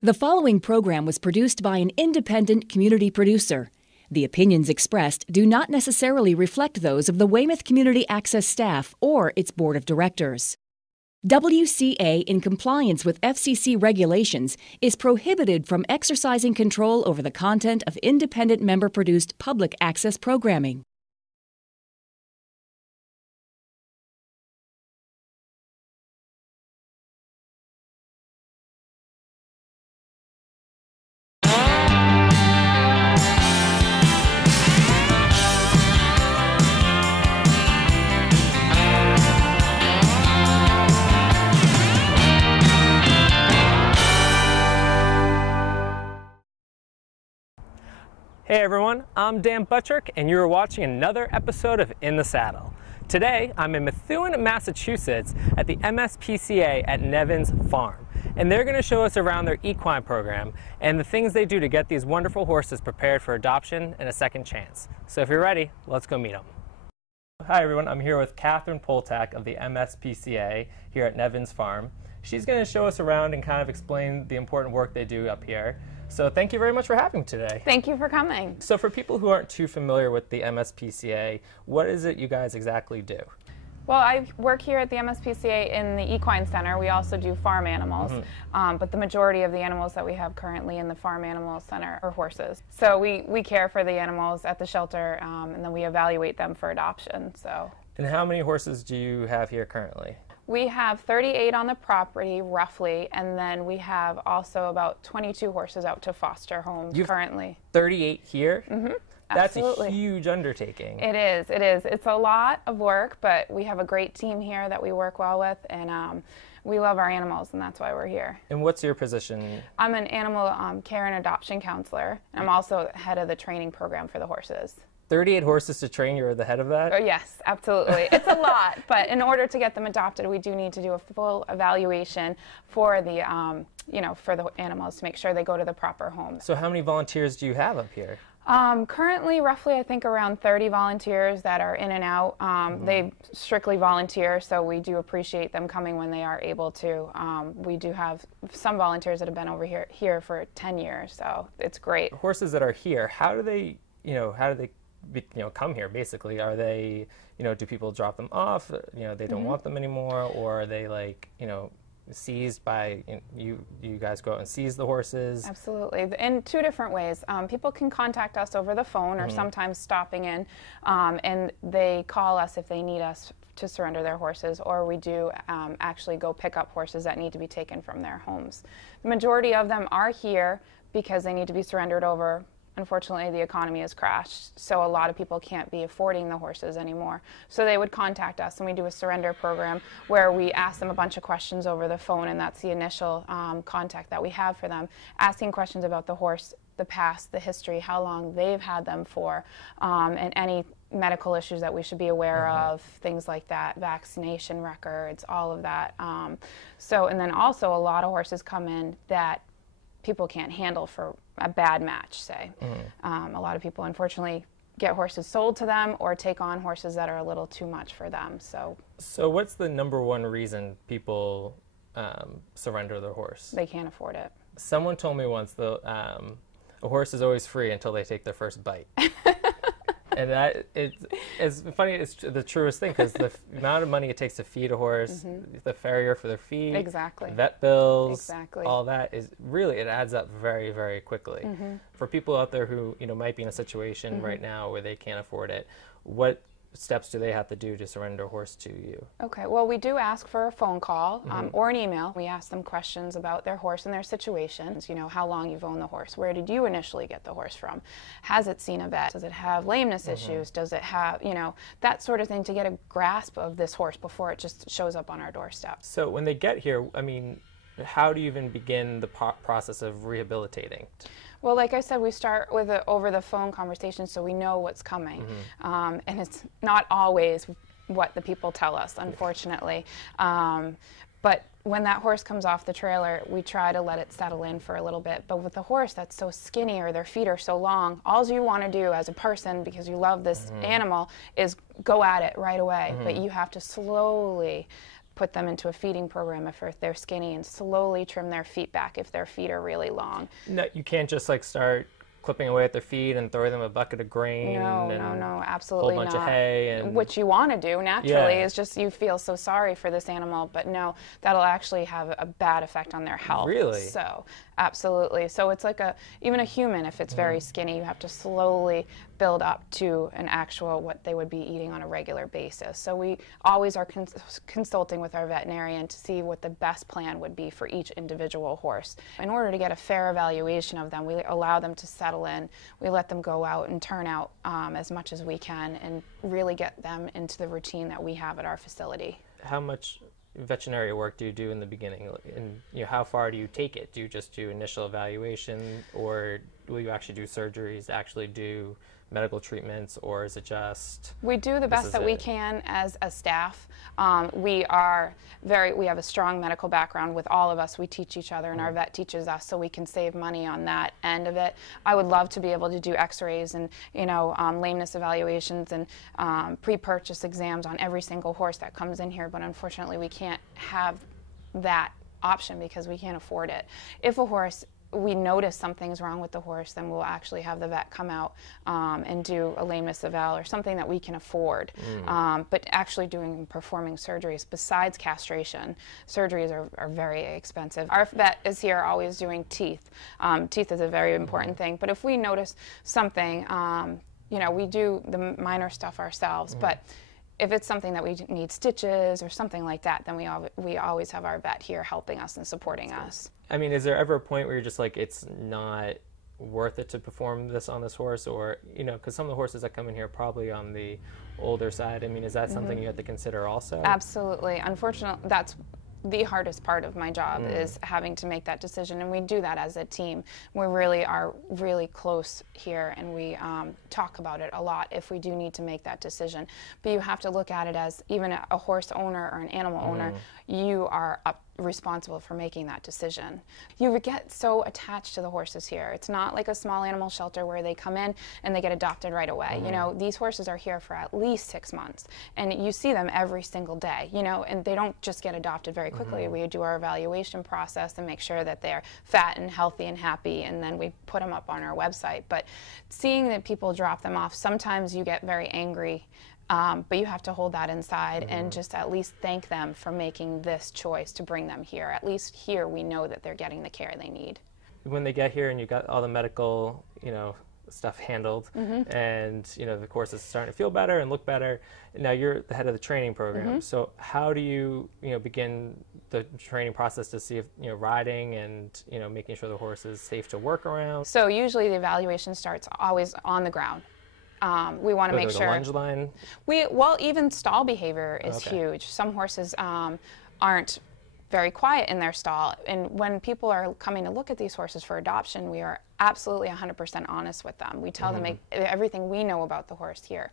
The following program was produced by an independent community producer. The opinions expressed do not necessarily reflect those of the Weymouth Community Access staff or its board of directors. WCA, in compliance with FCC regulations, is prohibited from exercising control over the content of independent member-produced public access programming. Hey everyone, I'm Dan Buttrick and you're watching another episode of In the Saddle. Today I'm in Metheun, Massachusetts at the MSPCA at Nevin's farm. And they're going to show us around their equine program and the things they do to get these wonderful horses prepared for adoption and a second chance. So if you're ready, let's go meet them. Hi everyone, I'm here with Catherine Poltak of the MSPCA here at Nevin's farm. She's going to show us around and kind of explain the important work they do up here. So thank you very much for having me today. Thank you for coming. So for people who aren't too familiar with the MSPCA, what is it you guys exactly do? Well, I work here at the MSPCA in the Equine Center. We also do farm animals, but the majority of the animals that we have currently in the Farm Animal Center are horses. So we care for the animals at the shelter, and then we evaluate them for adoption. And how many horses do you have here currently? We have 38 on the property, roughly, and then we have also about 22 horses out to foster homes currently. 38 here? Mm-hmm. That's Absolutely. a huge undertaking. It is, it is. It's a lot of work, but we have a great team here that we work well with, and we love our animals, and that's why we're here. And what's your position? I'm an animal care and adoption counselor, and I'm also head of the training program for the horses. 38 horses to train, you're the head of that? Oh, yes, absolutely. It's a lot, but in order to get them adopted, we do need to do a full evaluation for the, for the animals to make sure they go to the proper home. So how many volunteers do you have up here? Currently, roughly, I think around 30 volunteers that are in and out. They strictly volunteer, so we do appreciate them coming when they are able to. We do have some volunteers that have been over here for 10 years, so it's great. Horses that are here, how do they come here basically? Are they, do people drop them off? They don't want them anymore, or are they seized by, you guys go out and seize the horses? Absolutely, in two different ways. People can contact us over the phone or sometimes stopping in, and they call us if they need us to surrender their horses, or we do actually go pick up horses that need to be taken from their homes. The majority of them are here because they need to be surrendered over. Unfortunately, the economy has crashed, so a lot of people can't be affording the horses anymore. So they would contact us, and we do a surrender program where we ask them a bunch of questions over the phone, and that's the initial contact that we have for them, asking questions about the horse, the past, the history, how long they've had them for, and any medical issues that we should be aware of, things like that, vaccination records, all of that. And then also a lot of horses come in that people can't handle for a bad match, say. A lot of people, unfortunately, get horses sold to them or take on horses that are a little too much for them. So what's the number one reason people surrender their horse? They can't afford it. Someone told me once a horse is always free until they take their first bite. And it's funny, it's the truest thing, because the amount of money it takes to feed a horse, the farrier for their feed, vet bills, all that is really, it adds up very, very quickly. For people out there who might be in a situation right now where they can't afford it, what steps do they have to do to surrender a horse to you? Okay, well, we do ask for a phone call or an email. We ask them questions about their horse and their situations. How long you've owned the horse. Where did you initially get the horse from? Has it seen a vet? Does it have lameness issues? Does it have, that sort of thing, to get a grasp of this horse before it just shows up on our doorstep. So when they get here, how do you even begin the process of rehabilitating? Well, like I said, we start with an over-the-phone conversation so we know what's coming. And it's not always what the people tell us, unfortunately. But when that horse comes off the trailer, we try to let it settle in for a little bit. But with the horse that's so skinny or their feet are so long, all you want to do as a person, because you love this animal, is go at it right away. But you have to slowly put them into a feeding program if they're skinny, and slowly trim their feet back if their feet are really long. No, you can't just like start clipping away at their feet and throwing them a bucket of grain. No, absolutely not. A whole bunch of hay. And which you want to do naturally, is just you feel so sorry for this animal, but no, that'll actually have a bad effect on their health. Really? So, absolutely. So it's like even a human, if it's very skinny, you have to slowly build up to an actual what they would be eating on a regular basis. So we always are consulting with our veterinarian to see what the best plan would be for each individual horse. In order to get a fair evaluation of them, we allow them to settle in. We let them go out and turn out as much as we can and really get them into the routine that we have at our facility. How much veterinary work do you do in the beginning, and how far do you take it? Do you just do initial evaluation, or will you actually do surgeries, actually do medical treatments, or is it just we do the best that we can as a staff? We have a strong medical background with all of us. We teach each other, and our vet teaches us, so we can save money on that end of it. I would love to be able to do x-rays and lameness evaluations and pre-purchase exams on every single horse that comes in here, but unfortunately we can't have that option because we can't afford it. If a horse, we notice something's wrong with the horse, then we'll actually have the vet come out and do a lameness eval or something that we can afford. But actually performing surgeries besides castration, surgeries are very expensive. Our vet is here always doing teeth. Teeth is a very important thing. But if we notice something, we do the minor stuff ourselves. But if it's something that we need stitches or something like that, then we always have our vet here helping us and supporting us. I mean, is there ever a point where you're just like, it's not worth it to perform this on this horse? Or, because some of the horses that come in here are probably on the older side. I mean, is that something you have to consider also? Absolutely. Unfortunately, that's the hardest part of my job is having to make that decision, and we do that as a team. We really are really close here, and we talk about it a lot if we do need to make that decision. But you have to look at it as even a horse owner or an animal owner, you are responsible for making that decision. You get so attached to the horses here. It's not like a small animal shelter where they come in and they get adopted right away. These horses are here for at least 6 months, and you see them every single day, and they don't just get adopted very quickly. We do our evaluation process and make sure that they're fat and healthy and happy, and then we put them up on our website. But seeing that people drop them off, sometimes you get very angry. But you have to hold that inside and just at least thank them for making this choice to bring them here. At least here we know that they're getting the care they need. When they get here and you got all the medical, stuff handled, and the horse is starting to feel better and look better, now you're the head of the training program. So how do you begin the training process to see if riding and making sure the horse is safe to work around? So usually the evaluation starts always on the ground. We want to make sure. Lunge line? Even stall behavior is huge. Some horses aren't very quiet in their stall, and when people are coming to look at these horses for adoption, we are absolutely 100% honest with them. We tell them everything we know about the horse here.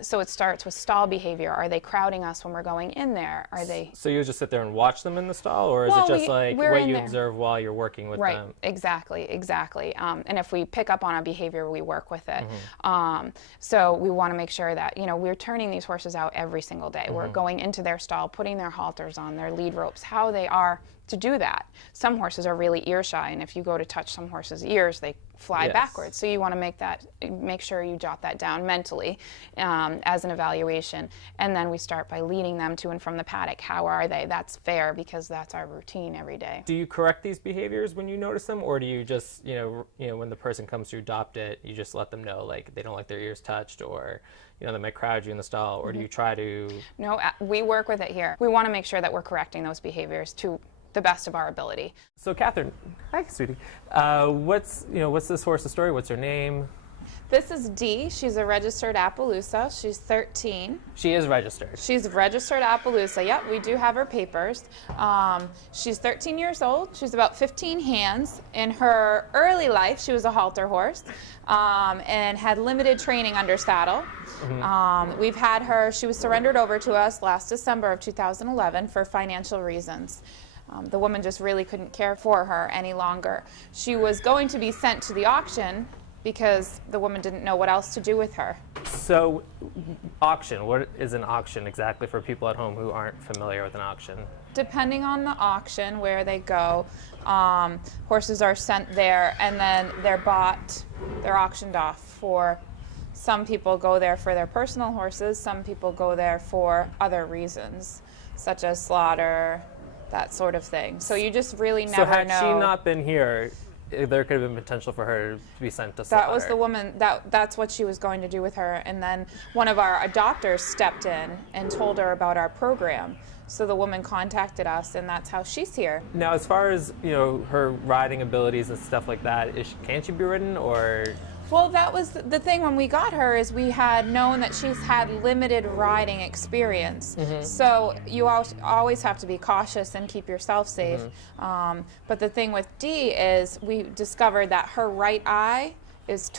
So it starts with stall behavior. Are they crowding us when we're going in there? Are they? So you just sit there and watch them in the stall, or is it just like what you observe while you're working with them? Right, exactly. And if we pick up on a behavior, we work with it. So we want to make sure that, we're turning these horses out every single day. We're going into their stall, putting their halters on, their lead ropes, how they are to do that. Some horses are really ear shy, and if you go to touch some horses' ears, they fly backwards. So you want to make sure you jot that down mentally as an evaluation, and then we start by leading them to and from the paddock. How are they? That's fair because that's our routine every day. Do you correct these behaviors when you notice them, or do you just when the person comes to adopt it, you just let them know like they don't like their ears touched, or they might crowd you in the stall, or do you try to? No, we work with it here. We want to make sure that we're correcting those behaviors to the best of our ability. So Catherine, hi sweetie. What's this horse's story? What's her name? This is Dee. She's a registered Appaloosa. She's 13. She is registered. She's registered Appaloosa. Yep, we do have her papers. She's 13 years old. She's about 15 hands. In her early life, she was a halter horse and had limited training under saddle. We've had her, she was surrendered over to us last December of 2011 for financial reasons. The woman just really couldn't care for her any longer. She was going to be sent to the auction because the woman didn't know what else to do with her. So, auction, what is an auction exactly for people at home who aren't familiar with an auction? Depending on the auction, where they go, horses are sent there and then they're bought, they're auctioned off for, some people go there for their personal horses, some people go there for other reasons, such as slaughter, that sort of thing. So you just really never know. So had she not been here, there could have been potential for her to be sent to slaughter. That was the woman, that's what she was going to do with her. And then one of our doctors stepped in and told her about our program. So the woman contacted us, and that's how she's here. Now, as far as, you know, her riding abilities and stuff like that, can she be ridden, or? Well, that was the thing when we got her, is we had known that she's had limited riding experience. So you always have to be cautious and keep yourself safe. But the thing with Dee is we discovered that her right eye is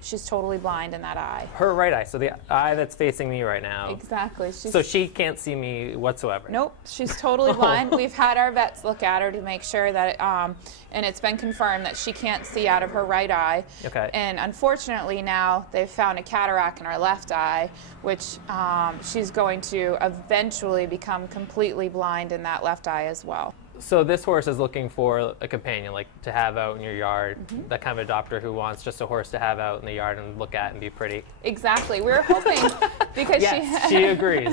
she's totally blind in that eye. Her right eye, so the eye that's facing me right now. Exactly. So she can't see me whatsoever? Nope, she's totally blind. We've had our vets look at her to make sure that, and it's been confirmed that she can't see out of her right eye. Okay. And unfortunately now they've found a cataract in her left eye, which she's going to eventually become completely blind in that left eye as well. So this horse is looking for a companion, like to have out in your yard, that kind of adopter who wants just a horse to have out in the yard and look at and be pretty. Exactly. We were hoping, because yes, she agrees.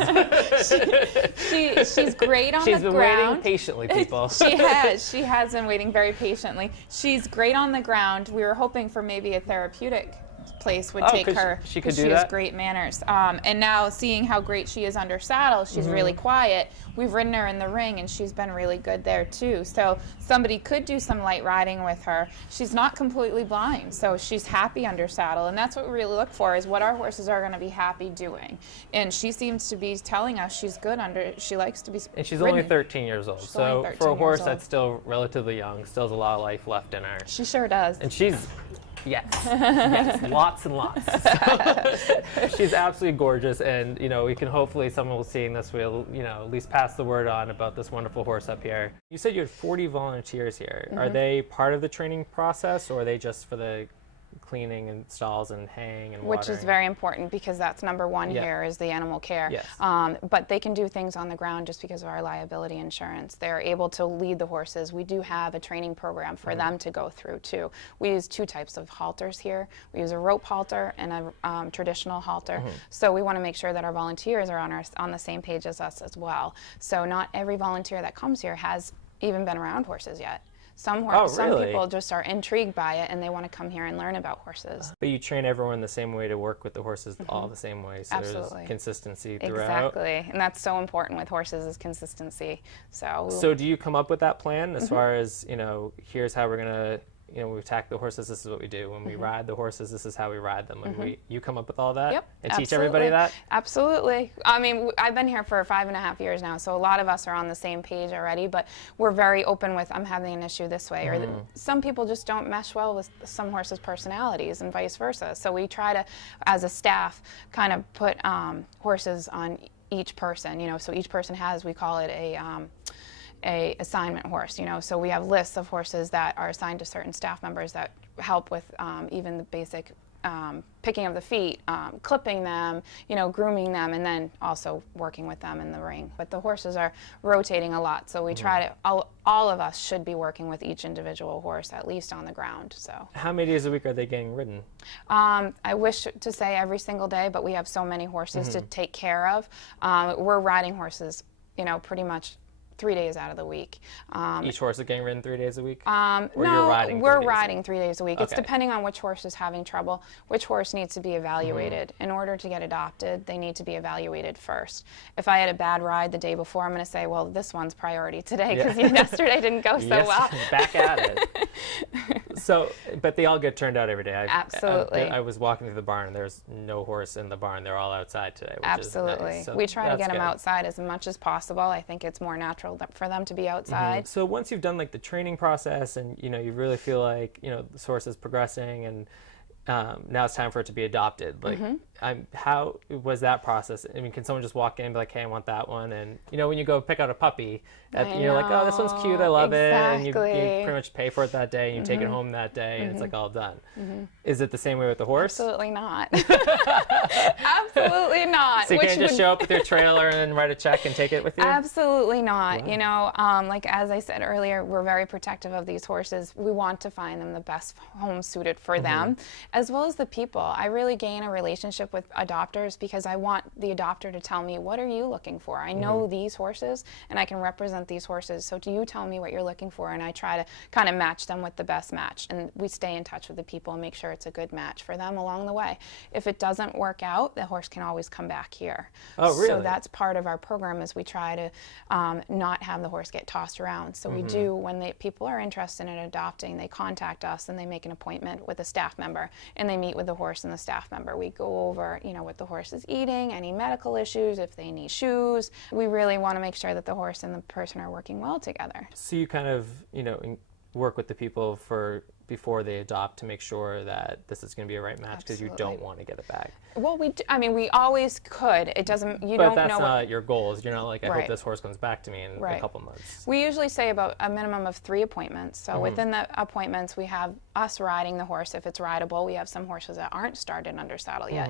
she's great on the ground. She's been waiting patiently, people. She has been waiting very patiently. She's great on the ground. We were hoping for maybe a therapeutic place would take her. She could do that. She has that? great manners. And now seeing how great she is under saddle, she's really quiet. We've ridden her in the ring and she's been really good there too. So somebody could do some light riding with her. She's not completely blind, so she's happy under saddle, and that's what we really look for, is what our horses are going to be happy doing. And she seems to be telling us she's good under, she likes to be And she's ridden. only 13 years old, so for a horse that's still relatively young, still has a lot of life left in her. She sure does. And she's, yes, lots and lots. So, she's absolutely gorgeous, and you know, we can hopefully, someone will seeing this will, you know, at least pass the word on about this wonderful horse up here. You said you had 40 volunteers here. Are they part of the training process, or are they just for the cleaning and stalls and haying and watering? Which is very important, because that's number one here, is the animal care. Yes. But they can do things on the ground just because of our liability insurance. They're able to lead the horses. We do have a training program for them to go through too. We use two types of halters here. We use a rope halter and a traditional halter. So we want to make sure that our volunteers are on the same page as us as well. So not every volunteer that comes here has even been around horses yet. Some people just are intrigued by it and they want to come here and learn about horses. But you train everyone the same way to work with the horses all the same way, so there's consistency throughout. Exactly, and that's so important with horses, is consistency. So do you come up with that plan as far as, you know, here's how we're going to, you know, when we attack the horses, this is what we do. When we ride the horses, this is how we ride them. Like you come up with all that and teach everybody that? Absolutely. I mean, I've been here for 5.5 years now, so a lot of us are on the same page already, but we're very open with, I'm having an issue this way, or some people just don't mesh well with some horses' personalities and vice versa. So we try to, as a staff, kind of put horses on each person, you know, so each person has, we call it a assignment horse, you know, so we have lists of horses that are assigned to certain staff members that help with even the basic picking of the feet, clipping them, you know, grooming them, and then also working with them in the ring. But the horses are rotating a lot, so we try to, all of us should be working with each individual horse, at least on the ground. So how many days a week are they getting ridden? I wish to say every single day, but we have so many horses to take care of. We're riding horses, you know, pretty much 3 days out of the week. Each horse is getting ridden 3 days a week? No, we're riding 3 days a week. Okay. It's depending on which horse is having trouble, which horse needs to be evaluated. In order to get adopted, they need to be evaluated first. If I had a bad ride the day before, I'm going to say, well, this one's priority today because yesterday didn't go so well. Back at it. So, but they all get turned out every day. Absolutely. I was walking through the barn and there's no horse in the barn. They're all outside today, which Absolutely. is nice. So we try to get them good. outside as much as possible. I think it's more natural for them to be outside. So once you've done like the training process and, you know, you really feel like, you know, this horse is progressing and now it's time for it to be adopted. Like, how was that process? I mean, can someone just walk in and be like, hey, I want that one? And, you know, when you go pick out a puppy, you're like, oh, this one's cute, I love it. And you pretty much pay for it that day, and you take it home that day, and it's like all done. Is it the same way with the horse? Absolutely not. Absolutely not. So you can't just show up with your trailer and then write a check and take it with you? Absolutely not. Wow. You know, like as I said earlier, we're very protective of these horses. We want to find them the best home suited for them, as well as the people. I really gain a relationship with adopters because I want the adopter to tell me, what are you looking for? I know these horses and I can represent these horses, so do you tell me what you're looking for, and I try to kind of match them with the best match, and we stay in touch with the people and make sure it's a good match for them along the way. If it doesn't work out, the horse can always come back here. Oh, really? So that's part of our program, is we try to not have the horse get tossed around. So we do, when people are interested in adopting, they contact us and they make an appointment with a staff member, and they meet with the horse and the staff member. We go over, you know, what the horse is eating, any medical issues, if they need shoes. We really want to make sure that the horse and the person are working well together. So you kind of, you know, work with the people before they adopt to make sure that this is going to be a right match, because you don't want to get it back. Well, we do, I mean, we always could. It doesn't, you don't know. But that's not your goals. You're not like, I hope this horse comes back to me in a couple months. We usually say about a minimum of 3 appointments. So within the appointments, we have us riding the horse if it's rideable. We have some horses that aren't started under saddle yet.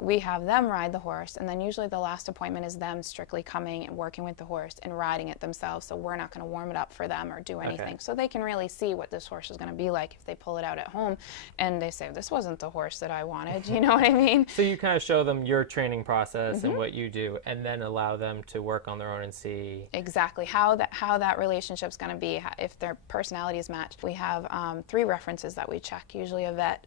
We have them ride the horse, and then usually the last appointment is them strictly coming and working with the horse and riding it themselves. So we're not going to warm it up for them or do anything. So they can really see what this horse is going to be like if they pull it out at home and they say, this wasn't the horse that I wanted. You know what I mean? So you kind of show them your training process and what you do, and then allow them to work on their own and see exactly how that relationship's going to be, if their personalities match. We have 3 references that we check, usually a vet,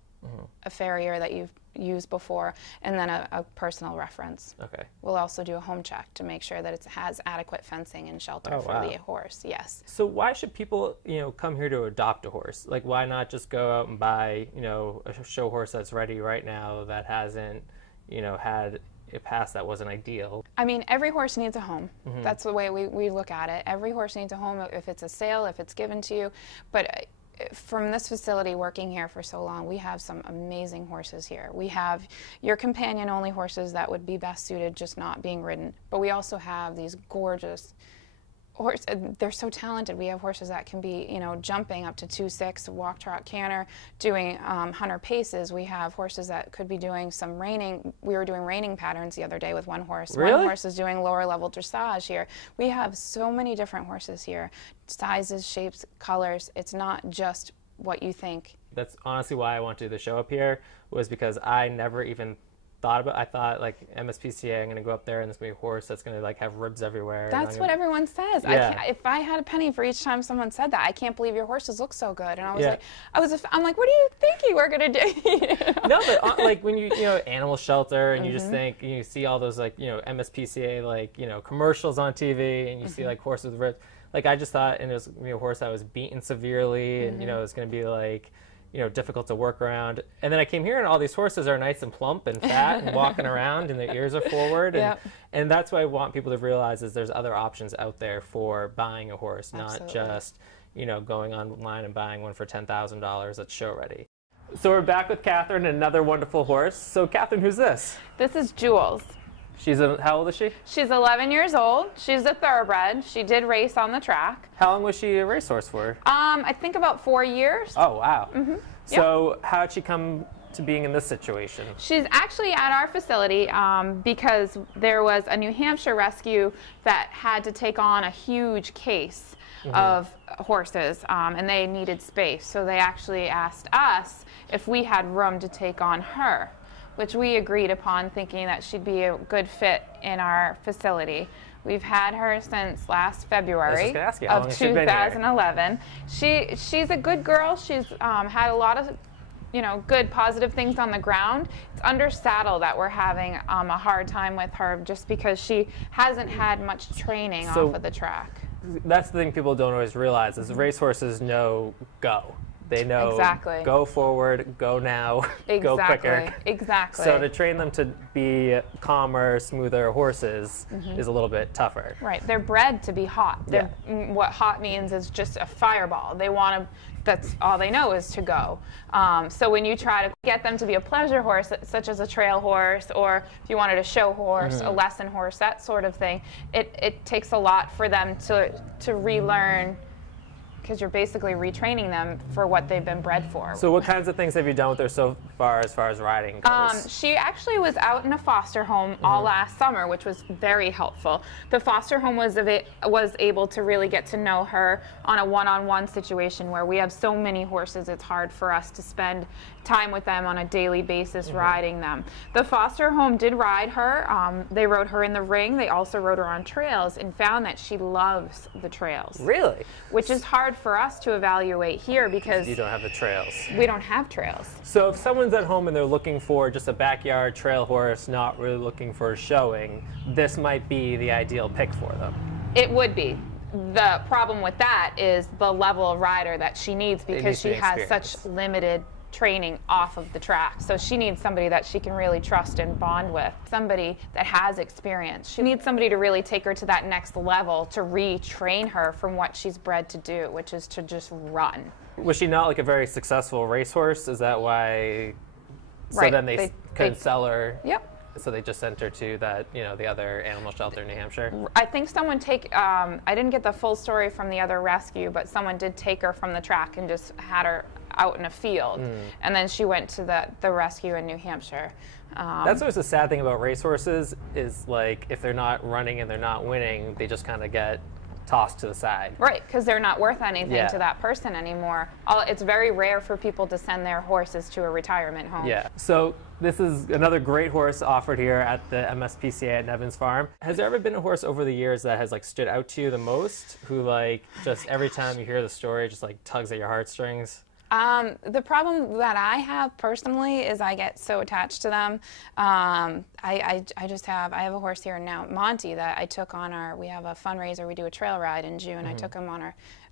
a farrier that you've used before, and then a personal reference. Okay. We'll also do a home check to make sure that it has adequate fencing and shelter for the horse. Yes. So why should people, you know, come here to adopt a horse? Like, why not just go out and buy, you know, a show horse that's ready right now that hasn't, you know, had a past that wasn't ideal? I mean, every horse needs a home. That's the way we look at it. Every horse needs a home, if it's a sale, if it's given to you. But from this facility, working here for so long, we have some amazing horses here. We have your companion-only horses that would be best suited just not being ridden. But we also have these gorgeous horses. They're so talented. We have horses that can be, you know, jumping up to 2.6, walk, trot, canter, doing hunter paces. We have horses that could be doing some reining. We were doing reining patterns the other day with one horse. Really? One horse is doing lower level dressage here. We have so many different horses here. Sizes, shapes, colors. It's not just what you think. That's honestly why I want to do the show up here, was because I never even thought about. I thought, like, MSPCA, I'm going to go up there and there's going to be a horse that's going to, like, have ribs everywhere. That's what everyone says. Yeah. If I had a penny for each time someone said that, I can't believe your horses look so good. And I was like, I'm like, what do you think you were going to do? You know? No, but like when you know, animal shelter, and you just think, you see all those, like, you know, MSPCA, like, you know, commercials on TV, and you see, like, horses with ribs. Like, I just thought, and it was going to be a horse that was beaten severely, and, you know, it's going to be, like, you know, difficult to work around. And then I came here, and all these horses are nice and plump and fat and walking around, and their ears are forward. And that's what I want people to realize, is there's other options out there for buying a horse, not just, you know, going online and buying one for $10,000 that's show ready. So we're back with Catherine, another wonderful horse. So Catherine, who's this? This is Jules. She's how old is she? She's 11 years old. She's a thoroughbred. She did race on the track. How long was she a racehorse for? I think about 4 years. Oh, wow. So how did she come to being in this situation? She's actually at our facility because there was a New Hampshire rescue that had to take on a huge case of horses, and they needed space. So they actually asked us if we had room to take on her, which we agreed upon, thinking that she'd be a good fit in our facility. We've had her since last February of 2011. She's a good girl. She's had a lot of, you know, good positive things on the ground. It's under saddle that we're having a hard time with her, just because she hasn't had much training off of the track. That's the thing people don't always realize, is racehorses know go. They know Exactly. go forward, go now, go quicker. Exactly. So to train them to be calmer, smoother horses is a little bit tougher. Right. They're bred to be hot. Yeah. What hot means is just a fireball. They want to, that's all they know is to go. So when you try to get them to be a pleasure horse, such as a trail horse, or if you wanted a show horse, a lesson horse, that sort of thing, it takes a lot for them to relearn, because you're basically retraining them for what they've been bred for. So what kinds of things have you done with her so far as riding goes? She actually was out in a foster home all last summer, which was very helpful. The foster home was able to really get to know her on a one-on-one situation where we have so many horses, it's hard for us to spend time with them on a daily basis riding them. The foster home did ride her. They rode her in the ring. They also rode her on trails and found that she loves the trails. Really? Which is hard for us to evaluate here because you don't have the trails. We don't have trails. So if someone's at home and they're looking for just a backyard trail horse, not really looking for a showing, this might be the ideal pick for them. It would be. The problem with that is the level of rider that she needs, because she has such limited training off of the track. So she needs somebody that she can really trust and bond with, somebody that has experience. She needs somebody to really take her to that next level, to retrain her from what she's bred to do, which is to just run. Was she not like a very successful racehorse? Is that why? So Right. then they couldn't sell her? Yep. So they just sent her to that, the other animal shelter in New Hampshire? I think someone I didn't get the full story from the other rescue, but someone did take her from the track and just had her out in a field. And then she went to the rescue in New Hampshire. That's always the sad thing about racehorses is, like, if they're not running and they're not winning, they just kind of get tossed to the side. Right, because they're not worth anything to that person anymore. It's very rare for people to send their horses to a retirement home. Yeah. So this is another great horse offered here at the MSPCA at Nevin's farm. Has there ever been a horse over the years that has, like, stood out to you the most, who, like, just every time you hear the story just, like, tugs at your heartstrings? The problem that I have personally is I get so attached to them. I have a horse here now, Monty, that I took on we have a fundraiser, we do a trail ride in June. I took him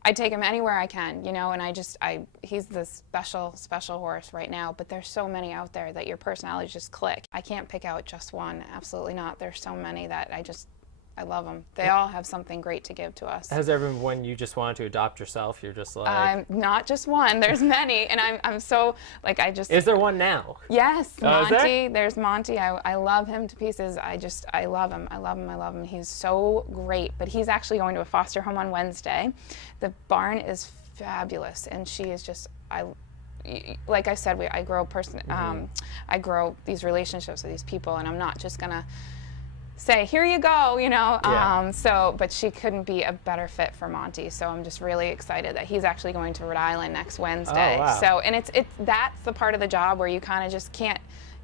I take him anywhere I can, and he's this special horse right now, but there's so many out there that your personalities just click. I can't pick out just one, absolutely not. There's so many that I love them. They all have something great to give to us. Has there been one you just wanted to adopt yourself? You're just like... not just one. There's many, and I'm so, like, Is there one now? Yes, Monty. There? There's Monty. I love him to pieces. I love him. I love him. I love him. He's so great, but he's actually going to a foster home on Wednesday. The barn is fabulous, and she is just... like I said, I grow these relationships with these people, and I'm not just gonna say, here you go, but she couldn't be a better fit for Monty. So I'm just really excited that he's actually going to Rhode Island next Wednesday. Oh, wow. So, and that's the part of the job where you kind of just can't,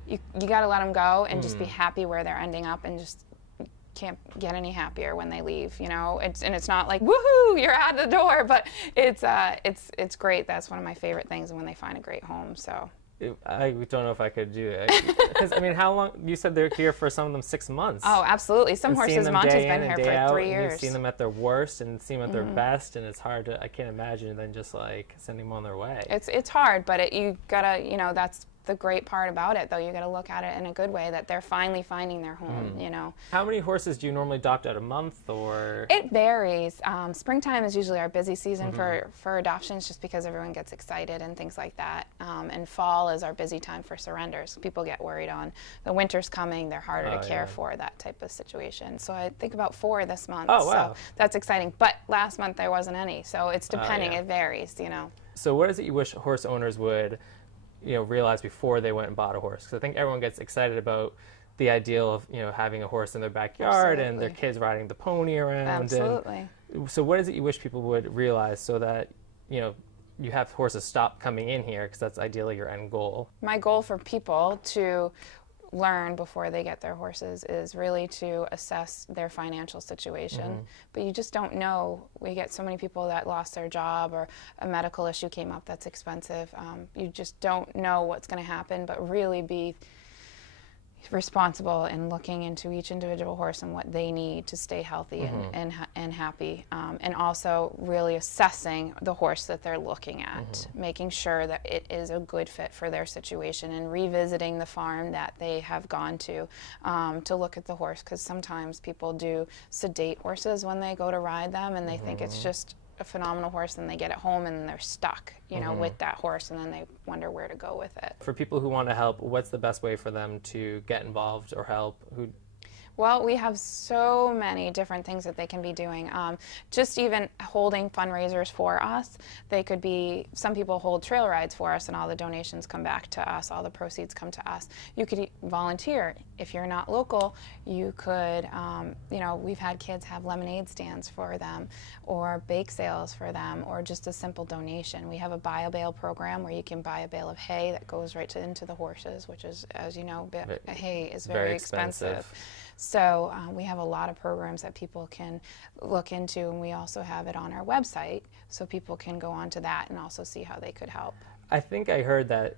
you got to let them go and just be happy where they're ending up, and just can't get any happier when they leave, it's not like, woohoo, you're out of the door, but it's great. That's one of my favorite things, when they find a great home. So I don't know if I could do it. Because, how long? You said they're here for some of them 6 months. Oh, absolutely. Some horses, Monty's been here for 3 years. You've seen them at their worst and seen them at their best, and it's hard I can't imagine then just, like, sending them on their way. It's hard, but you gotta, that's the great part about it, though. You gotta look at it in a good way, that they're finally finding their home, How many horses do you normally adopt at a month, or? It varies. Springtime is usually our busy season for adoptions, just because everyone gets excited and things like that. And fall is our busy time for surrenders. People get worried on the winter's coming, they're harder to care for, that type of situation. So I think about 4 this month. Oh, wow. So that's exciting. But last month there wasn't any, so it's depending. It varies, So what is it you wish horse owners would realize before they went and bought a horse? Because I think everyone gets excited about the ideal of having a horse in their backyard and their kids riding the pony around. Absolutely. So what is it you wish people would realize so that you have horses stop coming in here, because that's ideally your end goal? My goal for people to learn before they get their horses is really to assess their financial situation. But you just don't know. We get so many people that lost their job, or a medical issue came up that's expensive. You just don't know what's going to happen, but really be responsible in looking into each individual horse and what they need to stay healthy and happy, and also really assessing the horse that they're looking at, making sure that it is a good fit for their situation, and revisiting the farm that they have gone to look at the horse, because sometimes people do sedate horses when they go to ride them, and they think it's just a phenomenal horse, and they get it home and they're stuck, you know, with that horse, and then they wonder where to go with it. For people who want to help, what's the best way for them to get involved or help? Well, we have so many different things that they can be doing. Just even holding fundraisers for us. They could be, some people hold trail rides for us and all the donations come back to us, all the proceeds come to us. You could volunteer. If you're not local, you could, you know, we've had kids have lemonade stands for them, or bake sales for them, or just a simple donation. We have a buy a bale program where you can buy a bale of hay that goes right into the horses, which is, as you know, hay is very expensive. So we have a lot of programs that people can look into, and we also have it on our website, so people can go onto that and also see how they could help. I think I heard that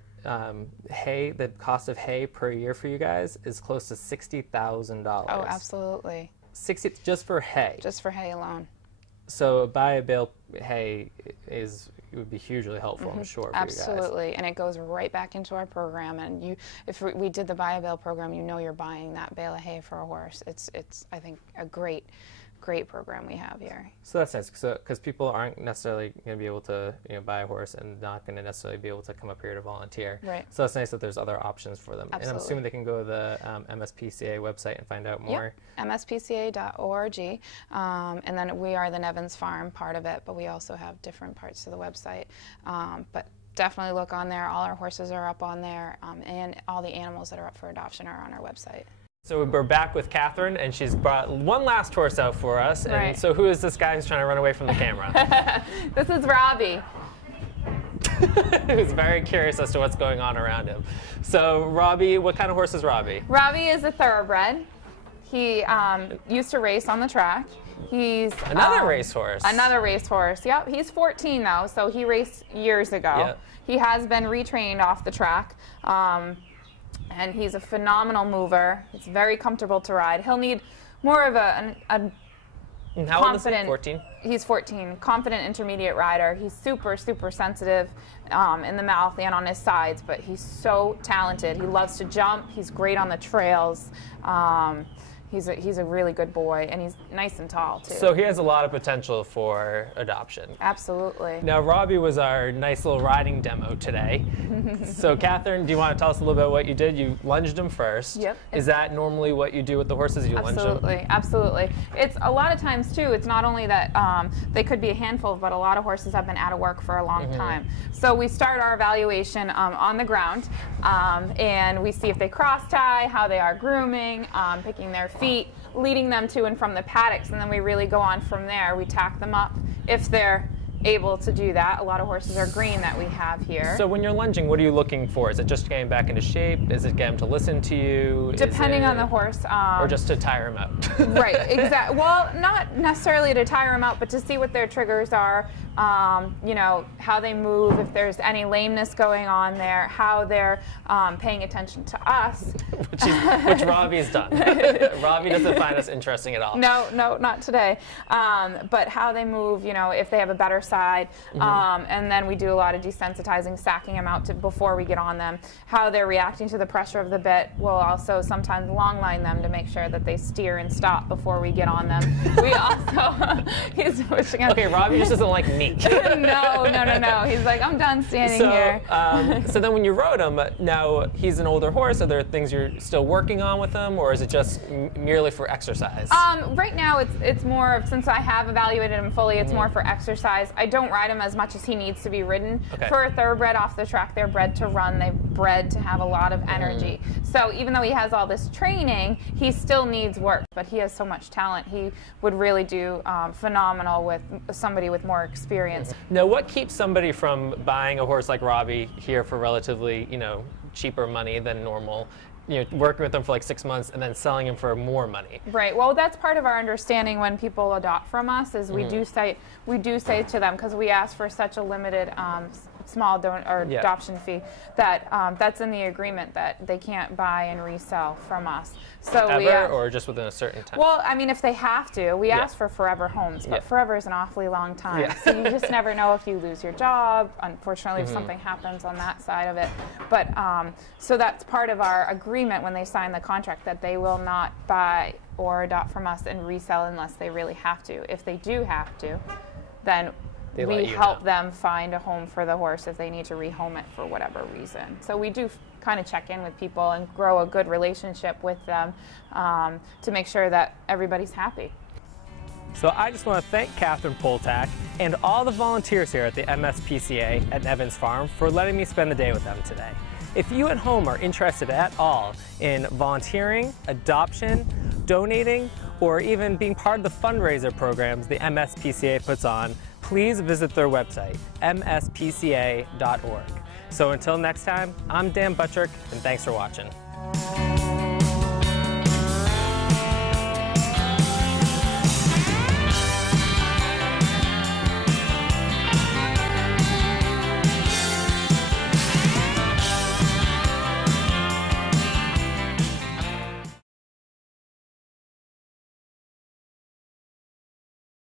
hay, the cost of hay per year for you guys is close to $60,000. Oh, absolutely. 60 just for hay. Just for hay alone. So buy a bale hay it would be hugely helpful, I'm sure, for Absolutely, you guys. And it goes right back into our program. And if we did the buy a bale program, you know you're buying that bale of hay for a horse. It's I think a great program we have here. So that's nice, because people aren't necessarily going to be able to buy a horse and not going to necessarily be able to come up here to volunteer. Right. So it's nice that there's other options for them. Absolutely. And I'm assuming they can go to the MSPCA website and find out more. Yep, mspca.org. And then we are the Nevin's Farm part of it, but we also have different parts of the website. But definitely look on there. All our horses are up on there, and all the animals that are up for adoption are on our website. So we're back with Catherine, and she's brought one last horse out for us. Right. And so who is this guy who's trying to run away from the camera? This is Robbie. Who's very curious as to what's going on around him. So Robbie, what kind of horse is Robbie? Robbie is a thoroughbred. He used to race on the track. He's another racehorse. Another racehorse. Yep. He's 14 though, so he raced years ago. Yep. He has been retrained off the track. And he's a phenomenal mover. It's very comfortable to ride. He'll need more of a How old is he? 14? He's 14. Confident intermediate rider. He's super, super sensitive in the mouth and on his sides, but he's so talented. He loves to jump. He's great on the trails. He's a really good boy, and he's nice and tall, too. So he has a lot of potential for adoption. Absolutely. Now, Robbie was our nice little riding demo today. So, Catherine, do you want to tell us a little bit what you did? You lunged him first. Yep. Is that normally what you do with the horses? You lunge them? Absolutely, absolutely. It's a lot of times, too, it's not only that they could be a handful, but a lot of horses have been out of work for a long time. So we start our evaluation on the ground, and we see if they cross-tie, how they are grooming, picking their feet, leading them to and from the paddocks, and then we really go on from there. We tack them up if they're able to do that. A lot of horses are green that we have here. So when you're lunging, what are you looking for? Is it just getting back into shape? Is it getting to listen to you? Depending on the horse. Or just to tire him out? Right, exactly. Well, not necessarily to tire them out, but to see what their triggers are, you know, how they move, if there's any lameness going on there, how they're paying attention to us. which Robbie's done. Robbie doesn't find us interesting at all. No, not today. But how they move, you know, if they have a better side, and then we do a lot of desensitizing, sacking them out before we get on them. How they're reacting to the pressure of the bit. We'll also sometimes long line them to make sure that they steer and stop before we get on them. We also, he's pushing up. Okay, Robbie just doesn't like me. No. He's like, I'm done standing here. So then when you rode him, now he's an older horse, are there things you're still working on with him, or is it just merely for exercise? Right now it's more of, since I have evaluated him fully, it's more for exercise. I don't ride him as much as he needs to be ridden. Okay. For a thoroughbred off the track, they're bred to run, they're bred to have a lot of energy. So even though he has all this training, he still needs work, but he has so much talent. He would really do phenomenal with somebody with more experience. Now, what keeps somebody from buying a horse like Robbie here for relatively, cheaper money than normal? Working with them for like 6 months and then selling him for more money. Right. Well, that's part of our understanding when people adopt from us is we do say to them, because we ask for such a limited small adoption fee, that that's in the agreement that they can't buy and resell from us. So or just within a certain time? Well, I mean, if they have to, we ask for forever homes, but forever is an awfully long time. So you just never know if you lose your job, unfortunately, if something happens on that side of it. But so that's part of our agreement when they sign the contract, that they will not buy or adopt from us and resell unless they really have to. If they do have to, then we help them find a home for the horse if they need to rehome it for whatever reason. So we do kind of check in with people and grow a good relationship with them to make sure that everybody's happy. So I just want to thank Catherine Poltak and all the volunteers here at the MSPCA at Nevin's Farm for letting me spend the day with them today. If you at home are interested at all in volunteering, adoption, donating, or even being part of the fundraiser programs the MSPCA puts on, please visit their website, mspca.org. So until next time, I'm Dan Buttrick, and thanks for watching.